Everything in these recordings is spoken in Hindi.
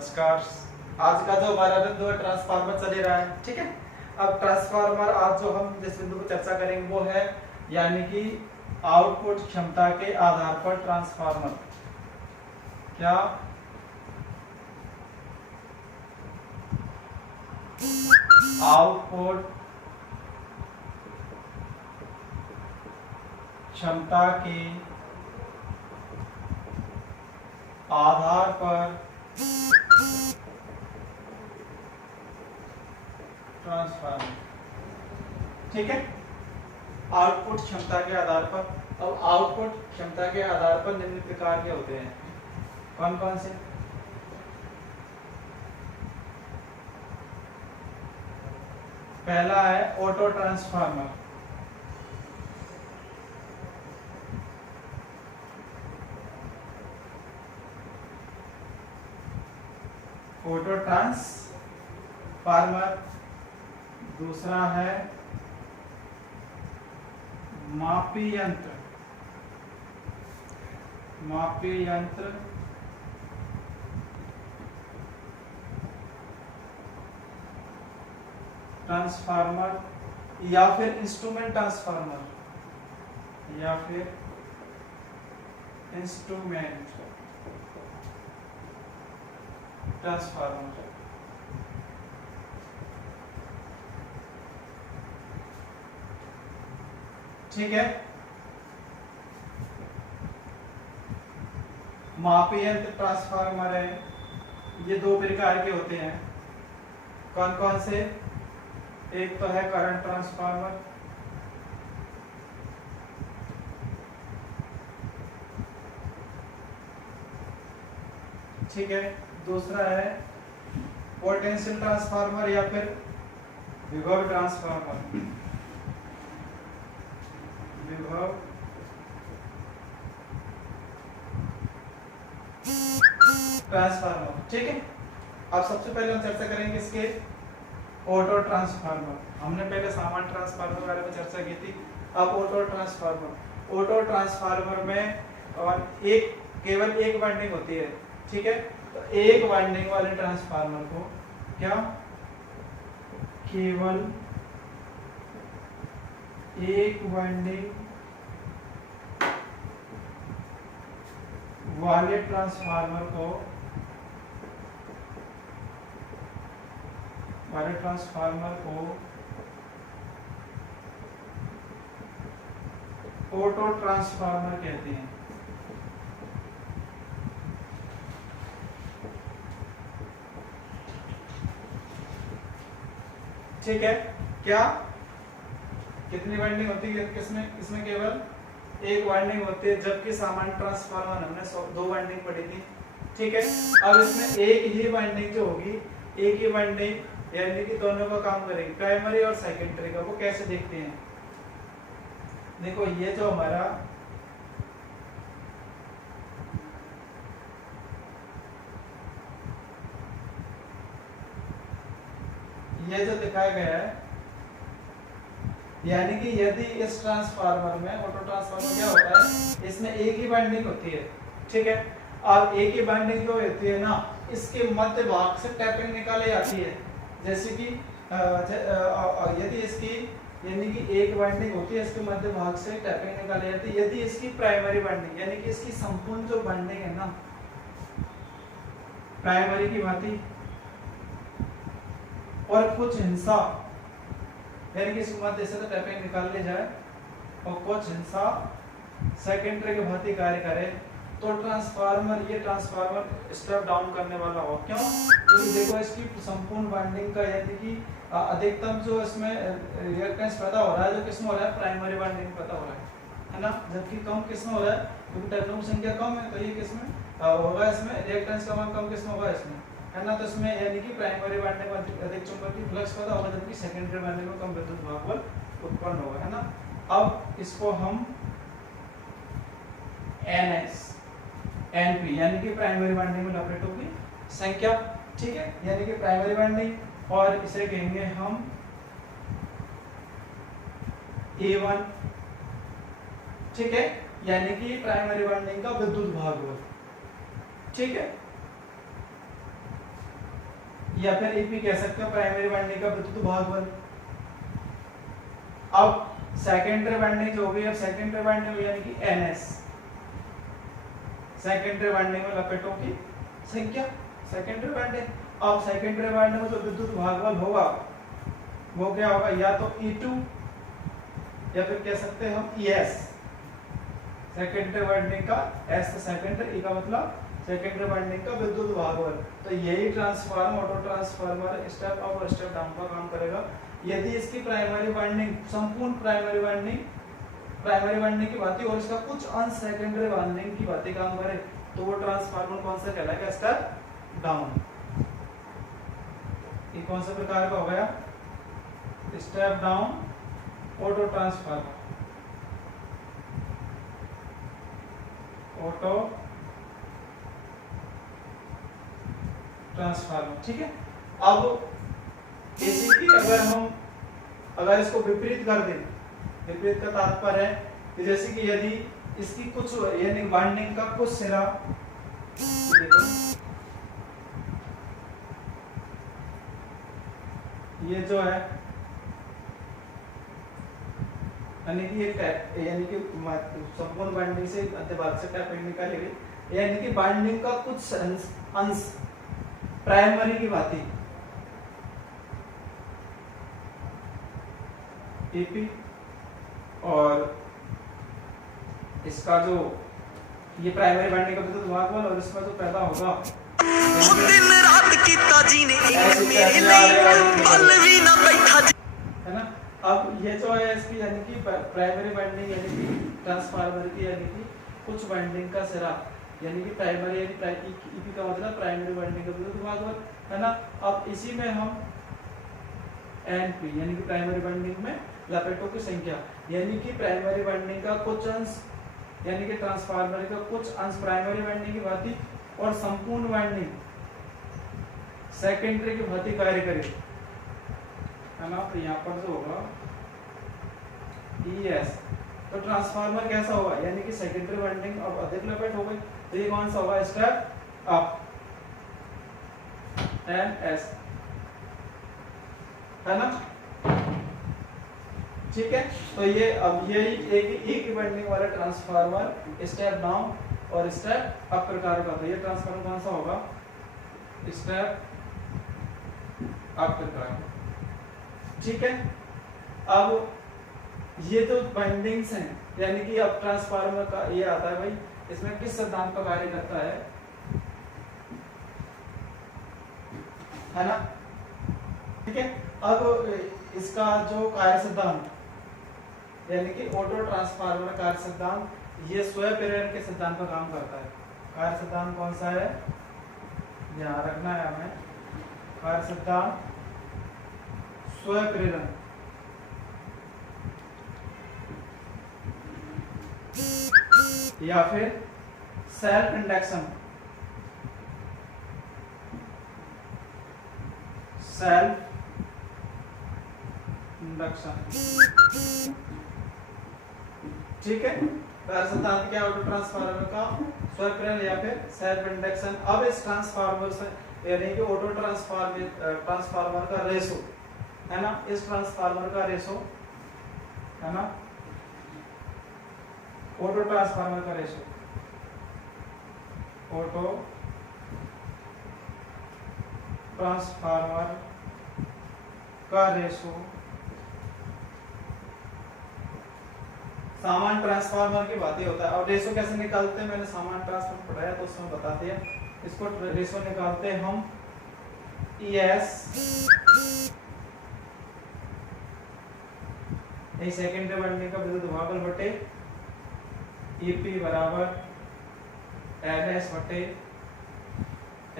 नमस्कार। आज का जो हमारा बिंदु है ट्रांसफार्मर चल रहा है, ठीक है। अब ट्रांसफार्मर आज जो हम जिस बिंदु पर चर्चा करेंगे वो है यानी कि आउटपुट क्षमता के आधार पर ट्रांसफार्मर क्या आउटपुट क्षमता के आधार पर ट्रांसफार्मर, ठीक है। आउटपुट क्षमता के आधार पर, अब आउटपुट क्षमता के आधार पर निम्न प्रकार के होते हैं। कौन कौन से? पहला है ऑटो ट्रांसफार्मर। Auto transformer. दूसरा है मापी यंत्र। मापी यंत्र ट्रांसफार्मर या फिर इंस्ट्रूमेंट ट्रांसफार्मर या फिर इंस्ट्रूमेंट ट्रांसफार्मर, ठीक है। मापी यंत्र ट्रांसफार्मर है, ये दो प्रकार के होते हैं। कौन कौन से? एक तो है करंट ट्रांसफार्मर, ठीक है। दूसरा है पोटेंशियल ट्रांसफार्मर या फिर विभव ट्रांसफार्मर। विभव ट्रांसफार्मर, ठीक है। अब सबसे पहले हम चर्चा करेंगे इसके ऑटो ट्रांसफार्मर। हमने पहले सामान्य ट्रांसफार्मर के बारे में चर्चा की थी। अब ऑटो ट्रांसफार्मर। ऑटो ट्रांसफार्मर में एक केवल एक वाइंडिंग होती है, ठीक है। तो एक वाइंडिंग वाले ट्रांसफार्मर को क्या केवल एक वाइंडिंग वाले ट्रांसफार्मर को ऑटो ट्रांसफार्मर कहते हैं, ठीक है। क्या कितनी वाइंडिंग होती है किसमें? इसमें केवल एक वाइंडिंग होती है, जबकि सामान्य ट्रांसफार्मर हमने दो वाइंडिंग पढ़ी थी, ठीक है। अब इसमें एक ही वाइंडिंग जो होगी, एक ही वाइंडिंग यानी कि दोनों का काम करेगी, प्राइमरी और सेकेंडरी का। वो कैसे देखते हैं? देखो ये जो हमारा ये जो दिखाया गया है, यानी कि यदि इस ट्रांसफार्मर में ऑटो ट्रांसफार्मर क्या होता है, इसमें एक ही वाइंडिंग होती है, ठीक है। अब एक ही वाइंडिंग जो होती है ना, इसके मध्य भाग से टैपिंग निकाली जाती है। जैसे कि यदि इसकी यानी कि एक वाइंडिंग होती है, इसके मध्य भाग से टैपिंग निकाली जाती है। यदि इसकी प्राइमरी वाइंडिंग यानी कि इसकी संपूर्ण जो वाइंडिंग है ना, प्राइमरी की भांति और कुछ हिस्सा यानी कि इसके मध्य से तो टैपिंग निकाल ली जाए और कुछ हिस्सा सेकेंडरी की भांति कार्य करे, तो ये ट्रांसफार्मर स्टेप डाउन करने वाला हो। क्यों? क्योंकि देखो इसकी संपूर्ण वाइंडिंग का यानी कि अधिकतम जो इसमें रिएक्टेंस पैदा हो रहा है, जो किसमें हो रहा है? प्राइमरी वाइंडिंग पैदा हो रहा है ना। जबकि कम किसमें हो रहा है? क्योंकि टर्मिनल की संख्या कम है, तो ये किसमें होगा? इसमें रिएक्टेंस का मान कम किसमें होगा? इसमें, है ना। तो इसमें यानी कि प्राइमरी वाइंडिंग में अधिक चुंबकीय फ्लक्स पैदा होगा, जबकि सेकेंडरी वाइंडिंग में कम विद्युत भाग बल उत्पन्न होगा, है ना। अब इसको हम NS NP यानी कि प्राइमरी वाइंडिंग में लपेटों की संख्या, ठीक है, यानी कि प्राइमरी वाइंडिंग, और इसे कहेंगे हम A1, ठीक है, यानी कि प्राइमरी वाइंडिंग का विद्युत भाग बल, ठीक है। या फिर ईपी कह सकते हो, प्राइमरी वाइंडिंग का विद्युत भागबल। अब सेकेंडरी वाइंडिंग जो होगी, अब सेकेंडरी वाइंडिंग यानी कि एनएस, सेकेंडरी वाइंडिंग में लपेटों की संख्या, सेकेंडरी वाइंडिंग। अब सेकेंडरी वाइंडिंग में जो विद्युत भागबल होगा वो क्या होगा, या तो E2 या फिर कह सकते हैं हम ES, सेकेंडरी वाइंडिंग का S, सेकेंडरी, E का मतलब सेकेंडरी वाइंडिंग का विद्युत भागबल। तो यही transformer, auto transformer step up और स्टेप डाउन का काम करेगा। यदि इसकी प्राइमरी वाइंडिंग, संपूर्ण प्राइमरी वाइंडिंग की बातें और इसका कुछ अंश सेकेंडरी वाइंडिंग की बातें काम करे तो वो ट्रांसफार्मर कौन सा कहलाएगा, स्टेप डाउन। ये कौन सा प्रकार का हो गया, step down auto transformer, auto transformer. ठीक है। अब एसी की अगर इसको विपरीत कर दें, विपरीत का तात्पर्य है कि जैसे कि यदि इसकी कुछ यानी वाइंडिंग का कुछ सिरा, देखो ये जो है यानी कि संपूर्ण वाइंडिंग से अंतभाग से टैप निकालेगी, यानी कि वाइंडिंग का कुछ अंश प्राइमरी की बात है, ईपी, और इसका जो ये प्राइमरी वाइंडिंग का विद्युत भागबल और इसमें जो पैदा होगा दिन रात की ताजी ने एक मेरे लिए पल भी ना बैठा, है ना। अब ये जो है इसकी यानी कि प्राइमरी वाइंडिंग यानी कि ट्रांसफार्मर की यानी कि कुछ वाइंडिंग का सिरा यानी कि प्राइमरी यानी ईपी का मतलब प्राइमरी वाइंडिंग का विद्युत भागबल, है ना। अब इसी में हम एनपी यानी कि प्राइमरी वाइंडिंग में लपेटों की संख्या, यानी कि प्राइमरी वाइंडिंग का कुछ अंश यानी कि ट्रांसफार्मर का कुछ अंश प्राइमरी वाइंडिंग की भांति और संपूर्ण वाइंडिंग सेकेंडरी की भांति कार्य करे, है ना। तो यहाँ पर जो होगा ES, तो ट्रांसफार्मर कैसा होगा, यानी कि सेकेंडरी वाइंडिंग अब अधिक लपेट हो गई, तो ये कौन सा होगा, स्टेप अप, NS, है ना। ठीक है। तो ये अब यही एक ही वाइंडिंग वाला ट्रांसफार्मर स्टेप डाउन और स्टेप अप प्रकार का, तो ये ट्रांसफार्मर कौन सा होगा, स्टेप अप प्रकार। ठीक है। अब ये तो वाइंडिंग्स हैं, यानी कि अब ट्रांसफार्मर का ये आता है भाई, इसमें किस सिद्धांत का कार्य करता है ना। ठीक है। अब इसका जो कार्य सिद्धांत यानी कि ऑटो ट्रांसफार्मर कार्य सिद्धांत, ये स्वयं प्रेरण के सिद्धांत पर काम करता है। कार्य सिद्धांत कौन सा है, ध्यान रखना है हमें, कार्य सिद्धांत स्वयं प्रेरण, या फिर सेल्फ इंडक्शन, सेल्फ इंडक्शन। ठीक है। कार्य सिद्धांत क्या, ऑटो ट्रांसफार्मर का स्वयं प्रेरण या फिर सेल्फ इंडक्शन। अब इस ट्रांसफार्मर से यानी कि ऑटो ट्रांसफार्मर का रेशो, है ना, इस ट्रांसफार्मर का रेशो, है ना, ऑटो ट्रांसफार्मर का रेशो, ऑटो ट्रांसफार्मर का रेशो सामान्य ट्रांसफार्मर की बातें होता है। अब रेशो कैसे निकालते हैं, मैंने सामान्य ट्रांसफार्मर पढ़ाया तो उसमें बताते हैं। इसको रेशो निकालते हैं हम ES, यही सेकेंडरी वाइंडिंग का विद्युत भागबल बटे EP बराबर NS बटे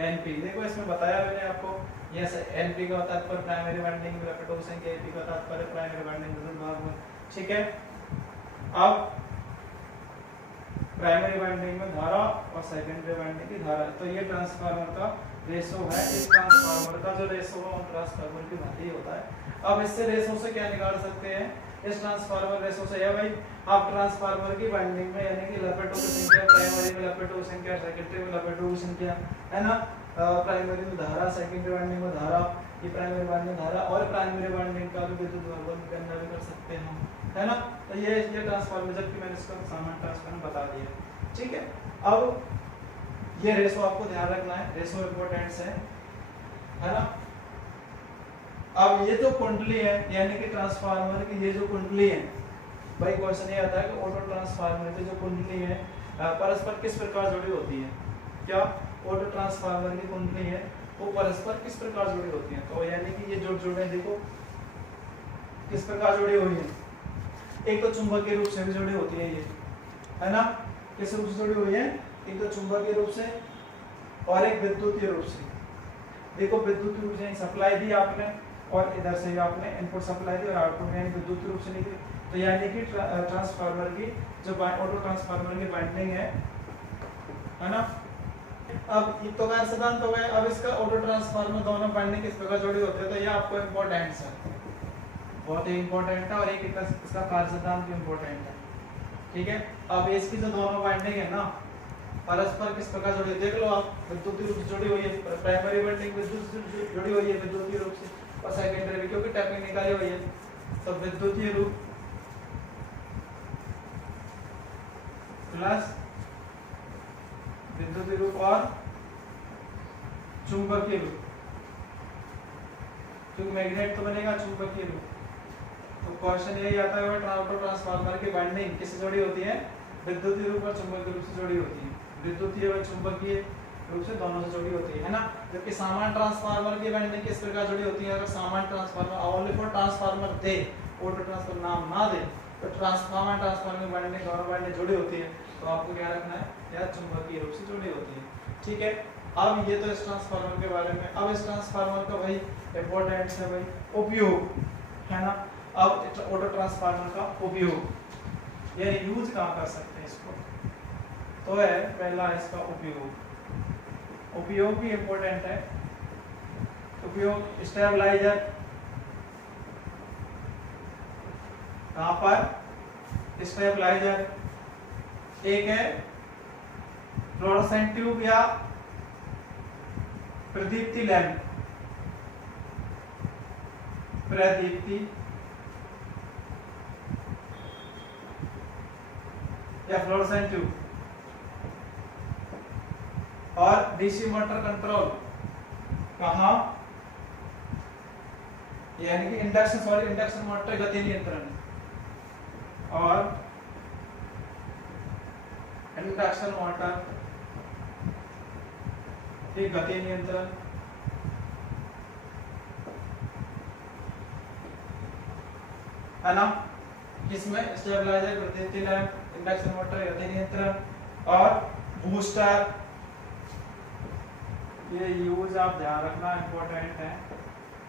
NP। देखो इसमें बताया मैंने आपको, यस NP का तात्पर्य प्राइमरी वाइंडिंग में लपेटों की संख्या, EP का तात्पर्य प्राइमरी वाइंडिंग विद्युत भागबल। ठीक है। अब प्राइमरी वाइंडिंग में धारा और सेकेंडरी वाइंडिंग की धारा, तो ये ट्रांसफार्मर का रेशो है। इस ट्रांसफार्मर का जो रेशो है ट्रांसफार्मर की भांति होता है। अब इससे रेशो से क्या निकाल सकते हैं, इस ट्रांसफार्मर रेशो से है भाई, आप ट्रांसफार्मर की वाइंडिंग में यानी कि लपेटों की संख्या, प्राइमरी में लपेटों की संख्या, सेकेंडरी में लपेटों की संख्या, है ना, प्राइमरी में धारा, सेकेंडरी वाइंडिंग में धारा, ये प्राइमरी वाइंडिंग धारा और प्राइमरी वाइंडिंग का भी विद्युत वर्गों की गणना भी कर सकते हैं हम, है ना। तो ये ट्रांसफार्मर, जबकि मैंने इसका सामान्य ट्रांसफार्मर बता दिया, ठीक है। अब ये रेशो आपको ध्यान रखना है, रेशो इंपॉर्टेंट है ना। अब ये जो कुंडली है यानी कि ट्रांसफार्मर की ये जो कुंडली है, भाई क्वेश्चन ये आता है कि ऑटो ट्रांसफार्मर की जो कुंडली है परस्पर किस प्रकार जुड़ी होती है। क्या ऑटो ट्रांसफार्मर की कुंडली है वो परस्पर किस प्रकार जुड़ी होती है। तो यानी कि ये जुड़े देखो किस प्रकार जुड़ी हुई है। एक तो चुंबकीय रूप से भी जुड़ी होती है ये, है ना। किस रूप से जुड़ी हुई है, एक तो चुंबकीय रूप से और एक विद्युतीय रूप से। देखो विद्युतीय रूप से सप्लाई दी आपने और इधर से आपने इनपुट सप्लाई दी और आउटपुट यानी विद्युतीय रूप से निकली। तो यानी कि ट्रांसफार्मर की जो ऑटो ट्रांसफार्मर की वाइंडिंग है ना। अब ये तो गैर सिद्धांत हो गए। अब इसका ऑटो ट्रांसफार्मर दोनों वाइंडिंग किस प्रकार जुड़ी होती है, तो ये आपको इंपॉर्टेंट है, बहुत ही इंपॉर्टेंट है। और एक इसका कार्य सिद्धांत भी इंपॉर्टेंट है, ठीक है। अब इसकी जो दोनों वाइंडिंग है ना परस्पर किस प्रकार जुड़ी है, देख लो आप। विद्युतीय रूप से जुड़ी हुई है, प्राइमरी वाइंडिंग विद्युत से जुड़ी हुई है विद्युतीय रूप से, और सेकेंडरी क्योंकि टैपिंग निकाली हुई है। तो विद्युतीय रूप प्लस विद्युतीय रूप और चुंबकीय रूप, क्योंकि मैग्नेट तो बनेगा चुंबकीय रूप। तो क्वेश्चन यही आता है ऑटो ट्रांसफार्मर की वाइंडिंग किससे जुड़ी होती है, विद्युतीय रूप और चुंबकीय रूप से जुड़ी होती है। विद्युतीय और चुंबकीय रूप से दोनों से जुड़ी होती है ना। जबकि सामान्य ट्रांसफार्मर की वाइंडिंग किस प्रकार जुड़ी होती है। अगर सामान्य transformer only for transformer they, auto transformer नाम ना दे, तो ट्रांसफार्मर ट्रांसफार्मर की वाइंडिंग दोनों वाइंडिंग जुड़ी होती है। तो आपको क्या रखना है, या चुंबकीय रूप से जुड़ी होती है, ठीक है। अब ये तो इस ट्रांसफार्मर के बारे में। अब इस ट्रांसफार्मर का भाई इंपॉर्टेंट है भाई उपयोग, है ना। अब ऑटो ट्रांसफार्मर का उपयोग, यानी यूज कहाँ कर सकते हैं इसको, तो है पहला इसका उपयोग भी इंपॉर्टेंट है। उपयोग स्टेबलाइजर, कहां पर, स्टेबलाइजर। एक है फ्लोरोसेंट ट्यूब या प्रदीप्ति लैंप, प्रदीप्ति या फ्लोरोसेंट ट्यूब, और डीसी मोटर कंट्रोल, कहां, यानी कि इंडक्शन मोटर गति नियंत्रण, और इंडक्शन मोटर की गति नियंत्रण, है ना। किसमें, स्टेबलाइजर, प्रदीप्ति लैंप, इंडक्शन मोटर, गति नियंत्रण और बूस्टर। ये यूज आप ध्यान रखना, इंपॉर्टेंट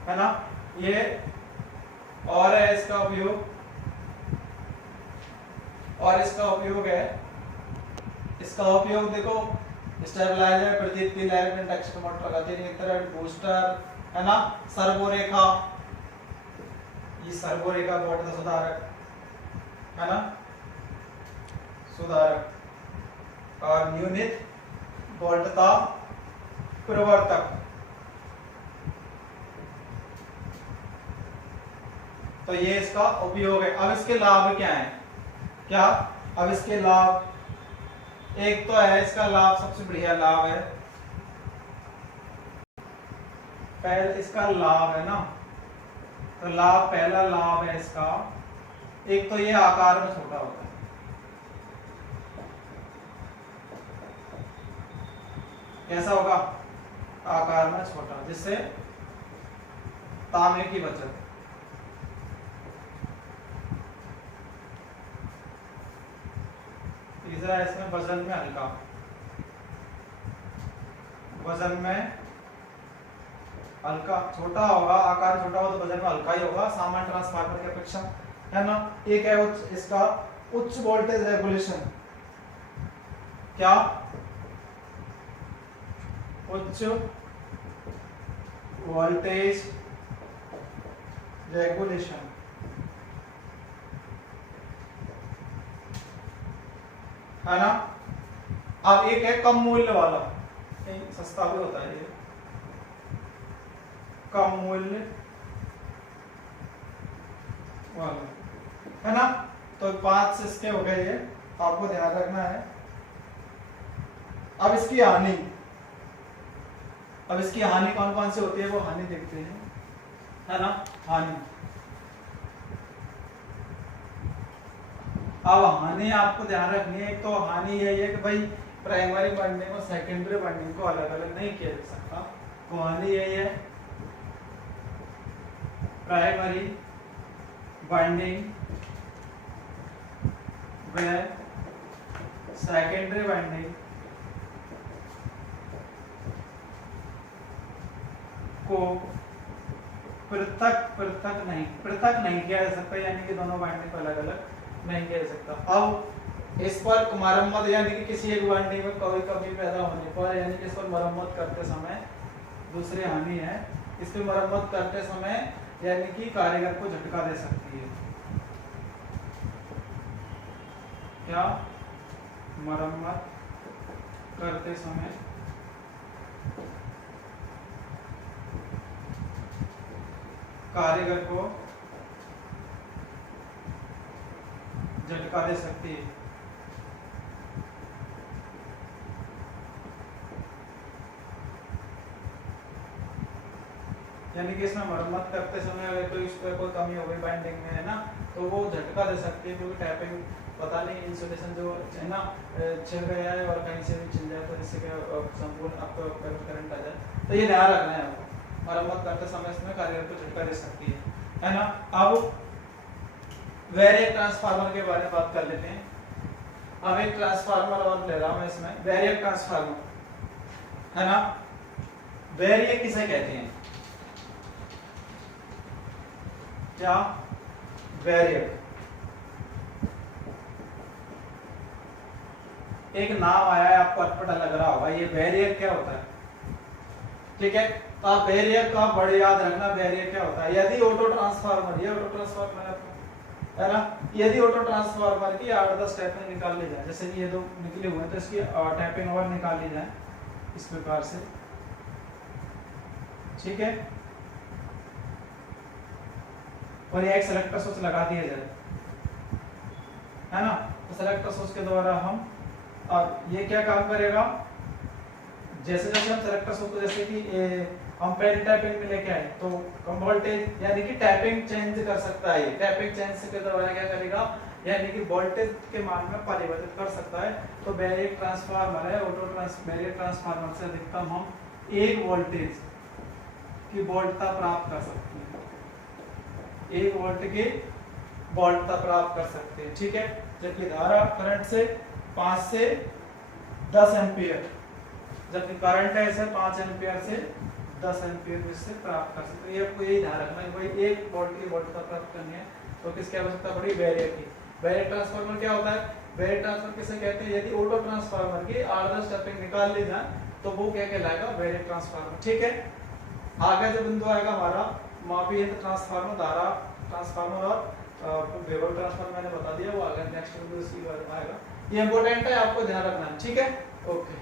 है ना। ये और है इसका उपयोग, और इसका उपयोग है, इसका उपयोग देखो स्टेबलाइजर, प्रदीप्ति लैंप, इंडक्शन मोटर, गति नियंत्रण, बूस्टर, है ना। सर्वो रेखा, ये सर्वो रेखा वोल्टता सुधारक, है ना, सुधारक, और न्यूनित वोल्टता प्रवर्तक। तो ये इसका उपयोग है। अब इसके लाभ क्या है, क्या, अब इसके लाभ, एक तो है इसका लाभ, सबसे बढ़िया लाभ है, पहले इसका लाभ है ना। तो लाभ, पहला लाभ है इसका, एक तो ये आकार में छोटा होता है, कैसा होगा, आकार में छोटा, जिससे तांबे की बचत। तीसरा इसमें वजन में हल्का, वजन में हल्का, छोटा होगा, आकार छोटा हो तो वजन में हल्का ही होगा सामान्य ट्रांसफार्मर की अपेक्षा, है ना। एक है इसका उच्च वोल्टेज रेगुलेशन, क्या, उच्च वोल्टेज रेगुलेशन, है ना। अब एक है कम मूल्य वाला, नहीं, सस्ता भी होता है ये, कम मूल्य वाला, है ना। तो 5 से इसके हो गए ये, आपको ध्यान रखना है। अब इसकी हानि, अब इसकी हानि कौन कौन सी होती है वो हानि देखते हैं, है ना। हानि, अब हानि आपको ध्यान रखनी है। एक तो हानि यही है कि भाई प्राइमरी बाइंडिंग और सेकेंडरी बाइंडिंग को अलग अलग नहीं किया जा सकता। तो हानि यही है, प्राइमरी बाइंडिंग व सेकेंडरी बाइंडिंग को पृथक नहीं किया जा सकता, यानी कि दोनों बाइंडिंग को अलग अलग नहीं किया जा सकता। अब इस पर मरम्मत, यानी कि किसी एक बाइंडिंग में कोई कमी पैदा होने पर, यानी कि इस पर मरम्मत करते समय, दूसरी हानि है, इस पर मरम्मत करते समय यानी कि कारीगर को झटका दे सकती है। क्या? मरम्मत करते समय कारीगर को झटका दे सकती है। यानी कि इसमें मरम्मत करते समय अगर कोई इस पर कोई कमी हो गई बाइंडिंग में, है ना, तो वो झटका दे सकती है, क्योंकि टैपिंग पता नहीं इंसुलेशन जो है ना छिल गया है और कहीं से भी छिल जाए तो इससे क्या संपूर्ण आपको करंट आ जाए। तो ये ध्यान रखना है आपको, मरम्मत करते समय इसमें कारीगर को झटका दे सकती है ना। अब वेरिएक ट्रांसफार्मर के बारे में बात कर लेते हैं। अब एक ट्रांसफार्मर और ले रहा हूं इसमें, वेरिएक ट्रांसफार्मर, है ना। वेरिएक किसे कहते हैं? क्या? वेरिएक एक नाम आया है, आपको अटपटा लग रहा होगा, ये वेरिएक क्या होता है? ठीक है, तो आप वेरिएक का बड़े याद रखना, वेरिएक क्या होता है। यदि ऑटो ट्रांसफार्मर, ये ऑटो ट्रांसफार्मर है ना, यदि ऑटो ट्रांसफार्मर की 8-10 टैपिंग निकाल ली जाए, जैसे कि ये दो निकले हुए हैं तो इसकी टैपिंग और निकाल ली जाए इस प्रकार से, ठीक है, और ये एक सेलेक्टर स्विच लगा दिया जाए, है ना। तो सेलेक्टर स्विच के द्वारा हम, अब ये क्या काम करेगा, जैसे जैसे हम सेलेक्टर स्विच को, जैसे कि हम पहले टैपिंग में लेके आए तो कम वोल्टेज, यानी कि टैपिंग चेंज कर सकता है। ये टैपिंग चेंज के द्वारा क्या करेगा, यानी कि वोल्टेज के मान में परिवर्तित कर सकता है। तो वेरिएक ट्रांसफार्मर है, वेरिएक ट्रांसफार्मर से अधिकतम हम 1 वोल्टेज की वोल्टता प्राप्त कर सकते हैं, 1 वोल्ट की वोल्टता प्राप्त कर सकते हैं, ठीक है। जबकि धारा करंट से 5 से 10 एम्पियर, जबकि करंट है इसे 5 एम्पियर से 10 एम्पियर इससे प्राप्त कर सकते हैं। ये आपको यही ध्यान रखना है, भाई 1 वोल्ट की वोल्टता प्राप्त करनी है तो किसकी आवश्यकता पड़ी? वेरिएक की। वेरिएक ट्रांसफार्मर क्या होता है? वेरिएक ट्रांसफार्मर किसे कहते हैं? यदि ऑटो ट्रांसफार्मर की 8-10 टैपिंग निकाल ली जाए तो वो क्या कहलाएगा? वेरिएक ट्रांसफार्मर, ठीक है। आगे जो बिंदु आएगा हमारा मापी यंत्र ट्रांसफार्मर, धारा ट्रांसफार्मर और वेबर ट्रांसफार्मर मैंने बता दिया, वो आगे नेक्स्ट बिंदु इसी बारे में आएगा। ये इंपॉर्टेंट है, आपको ध्यान रखना है, ठीक है, ओके।